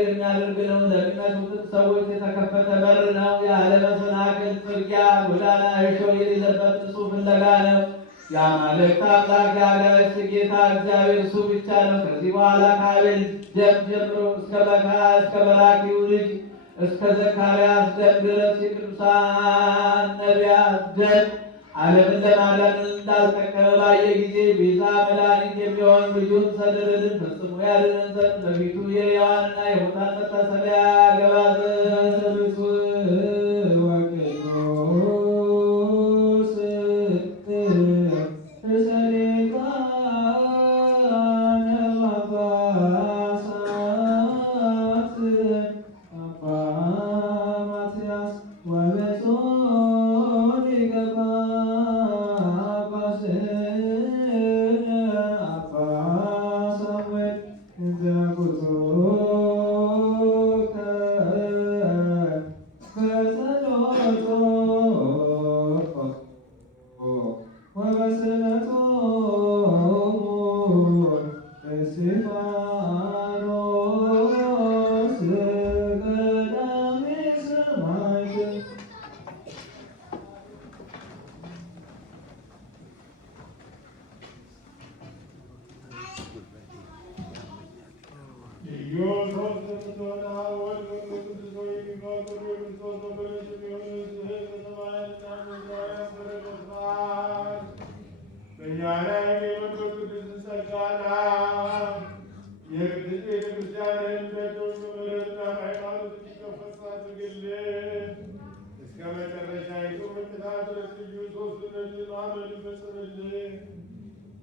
የሚያደርግ ነው። ለሚመጡት ሰዎች የተከፈተ በር ነው። ያለ መሰናክል ጽርጊያ ጎዳና እሾህ የሌለበት ንጹሕ ፍለጋ ነው። የአማልክት አምላክ የአጋዕዝት ጌታ እግዚአብሔር እሱ ብቻ ነው። ከዚህ በኋላ ከአቤል ደም ጀምሮ እስከ በራኪው ልጅ እስከ ዘካርያስ ደም ድረስ የቅዱሳን ነቢያት ደም ዓለምን ለማዳን እንዳልጠቀመ ባየ ጊዜ ቤዛ መድኃኒት የሚሆን ልጁን ሰደደልን ፈጽሞ ያድነን ዘንድ በፊቱ የሕያዋንና የሙታን መታሰቢያ ያገባ ዘንድ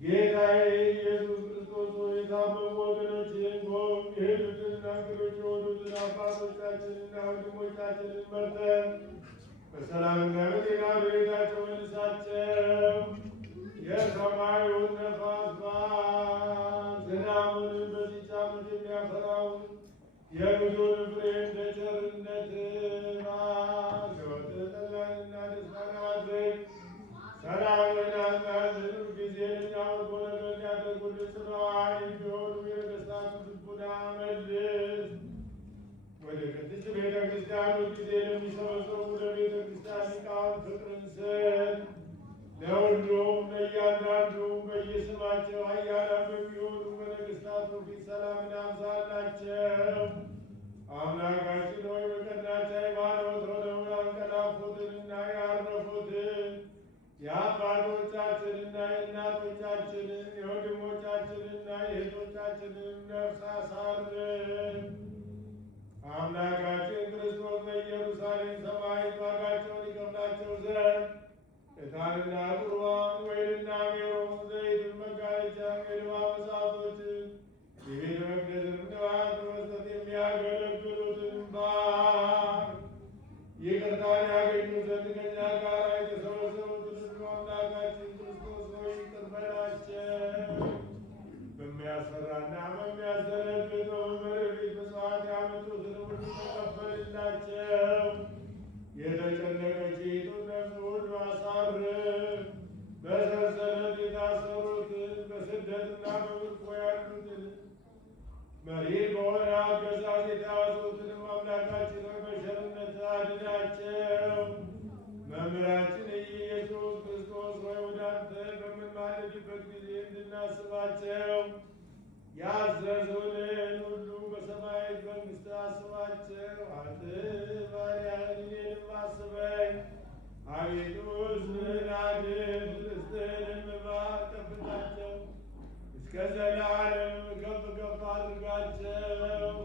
ጌታዬ ኢየሱስ ክርስቶስ ሆይ የታመሙ ወገኖችህን ጎብኝ። የሄዱትንና እንግዶች የሆኑትን አባቶቻችንና ወንድሞቻችንን መርተን በሰላምና በጤና ወደ ቤታቸው መልሳቸው። የሰማዩን ነፋስ ዝናቡንም በዚህች ዓመት የሚያፈራውን የምድሩን ፍሬ እንደ ቸርነትህ ዘወትር ጠላንና ደስታን ማድረግ ሰላምና ሕዝብ ጊዜ ለእኛ በጎ ነገር ሊያደርጉልን ስራዋን የሚሆኑ የነገሥታቱን ልቡና መልስ። ወደ ቅድስት ቤተ ክርስቲያኑ ጊዜ ለሚሰበሰቡ ለቤተ ክርስቲያን ሊቃውንት ፍቅርን ስጥ። ለሁሉም ለእያንዳንዱም በየስማቸው ኃያላን በሚሆኑ በነገሥታቱ ፊት ሰላምን አብዛላቸው። አምላካችን ሆይ በቀናች ሃይማኖት ሆነው ያንቀላፉትንና ያረፉትን የአባቶቻችንና የእናቶቻችንን የወንድሞቻችንና የእህቶቻችንን ነፍስ አሳርፍ። አምላካችን ክርስቶስ በኢየሩሳሌም ሰማዕታት ዋጋቸውን ይከፍላቸው ዘንድ ዕጣንና ቁርባን ወይንና ሜሮን ዘይትን መጋረጃ የድባ መጻሕፍቶችን የቤተ መቅደስን ቅባት በመስጠት የሚያገለግሉትን ባር ይቅርታን ያገኙ ዘንድ ከእኛ ጋር የተሰበሰቡትን አምላካችን ክርስቶስ ሆይ ይቅር በላቸው። በሚያስፈራና በሚያስደነግጥ በመሬት መስዋዕት ያመጡትን ሁሉ ተቀበልላቸው። የተጨነቀችይቱን ነፍስ ሁሉ አሳርፍ። በሰንሰለት የታሰሩትን በስደትና በምርኮ ያሉትን መሪር በሆነ አገዛዝ የተያዙትንም አምላካችን በቸርነት አድናቸው። መምህራችን ኢየሱስ ክርስቶስ ሆይ ወደ አንተ በምንማልድበት ጊዜ እንድናስባቸው ያዘዙንን ሁሉ በሰማያዊት መንግሥት አስባቸው። አንተ ባሪያህን እኔንም አስበኝ። አቤቱ ሕዝብህን አድን፣ ርስትህንም ጠብቃቸው። እስከ ዘላለም ከፍ ከፍ አድርጋቸው።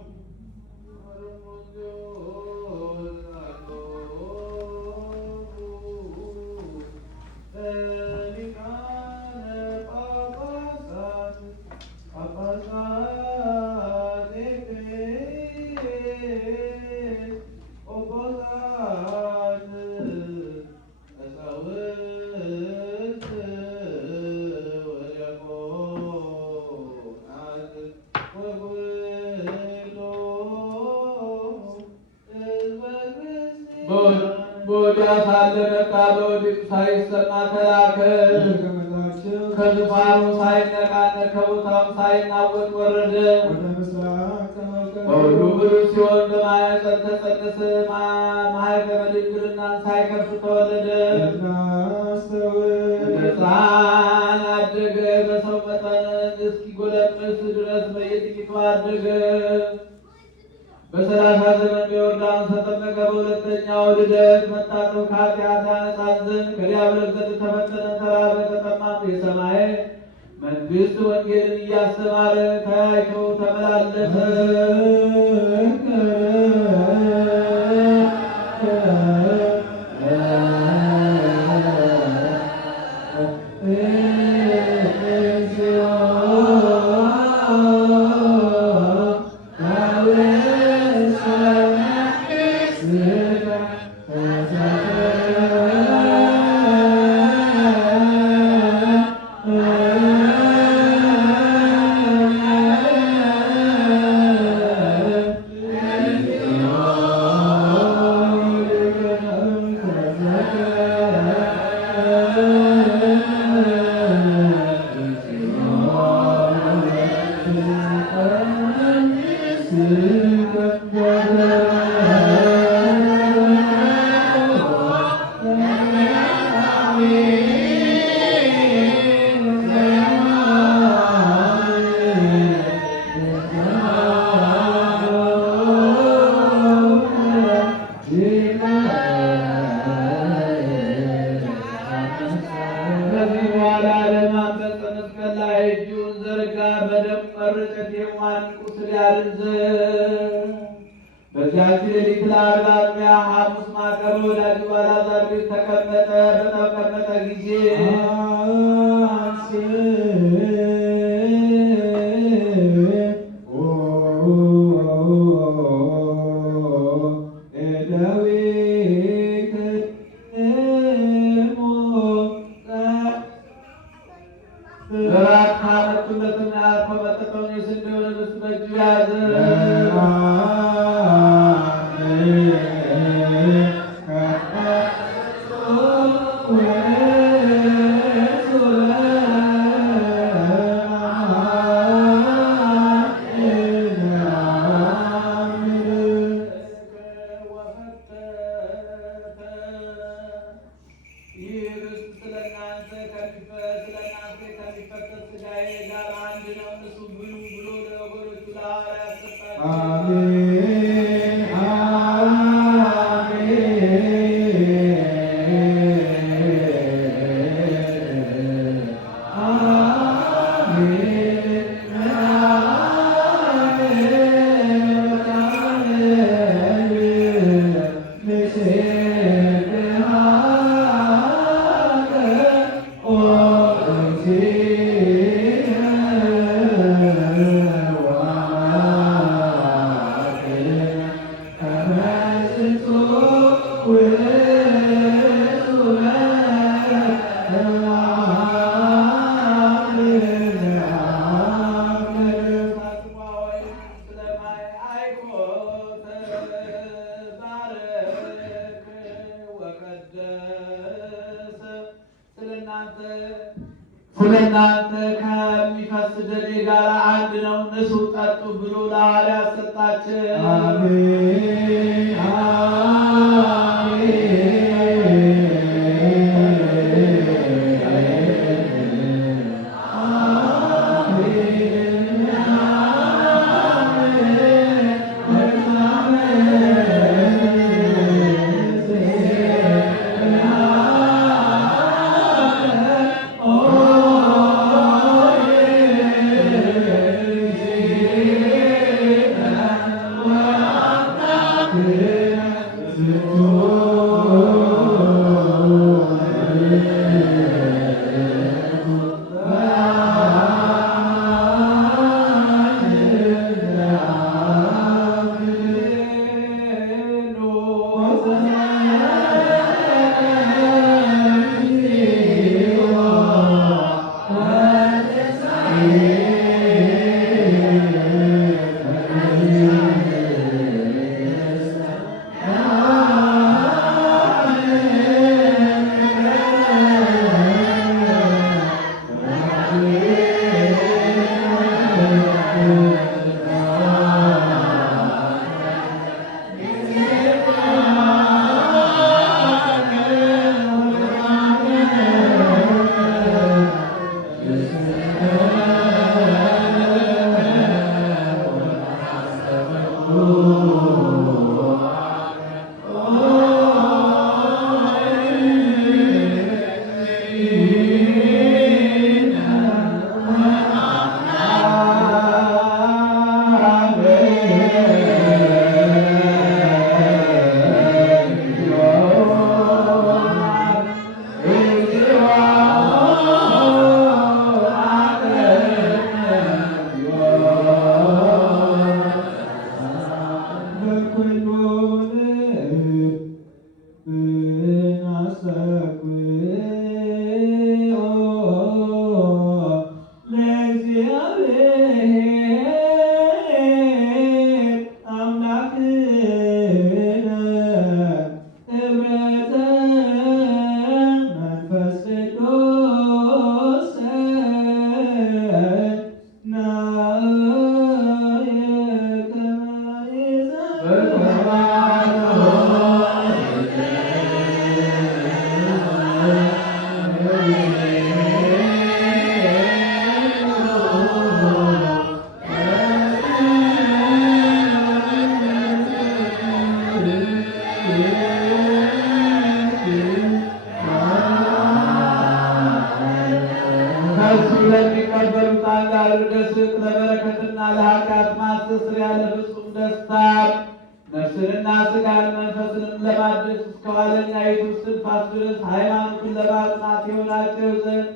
በወዲያ ሳለ መጣ፣ በወዲቱ ሳይሰማ ተላከ። ከዙፋኑ ሳይነቃነቅ ከቦታውም ሳይናወጥ ወረደ። በሁሉ ብሉይ ሲሆን በማኅፀን ተፀነሰ፣ ማኅፀነ ድንግልናን ሳይከፍት ተወለደ። እንደ ሕፃን አደገ፣ በሰው መጠን እስኪጎለምስ ድረስ በየጥቂቱ አደገ። በ30 ዘመን በዮርዳኖስ ተጠመቀ። በሁለተኛው ልደት መታጠብ ከኃጢአት ያነጻን ዘንድ ከዲያብሎስ ዘንድ ተፈተነ፣ ተራበ፣ ተጠማም። የሰማይ መንግሥት ወንጌልን እያስተማረ ተያይቶ ተመላለሰ። በዚያች ሌሊት ለዓርብ አጥቢያ ሐሙስ ማታ በወዳጁ በአልዓዛር ቤት ተቀመጠ። በተቀመጠ ጊዜ እራት ካመጡለትና ከመጠጠውን የስንዴውን ኅብስት በእጁ ያዘ። ስለእናንተ ከሚፈስ ደሜ ጋር አንድ ነው፣ ንሱ ጠጡ ብሎ ለሐዋርያት ሰጣቸው። ለሚቀበሉት አንድ አድርገህ ስጥ። ለበረከትና ለኃጢአት ማስተስሪያ ለፍጹም ደስታ ነፍስንና ሥጋን መንፈስንም ለማደስ እስከ ኋለኛይቱ እስትንፋስ ድረስ ሃይማኖትን ለማጽናት የሆናቸው ዘንድ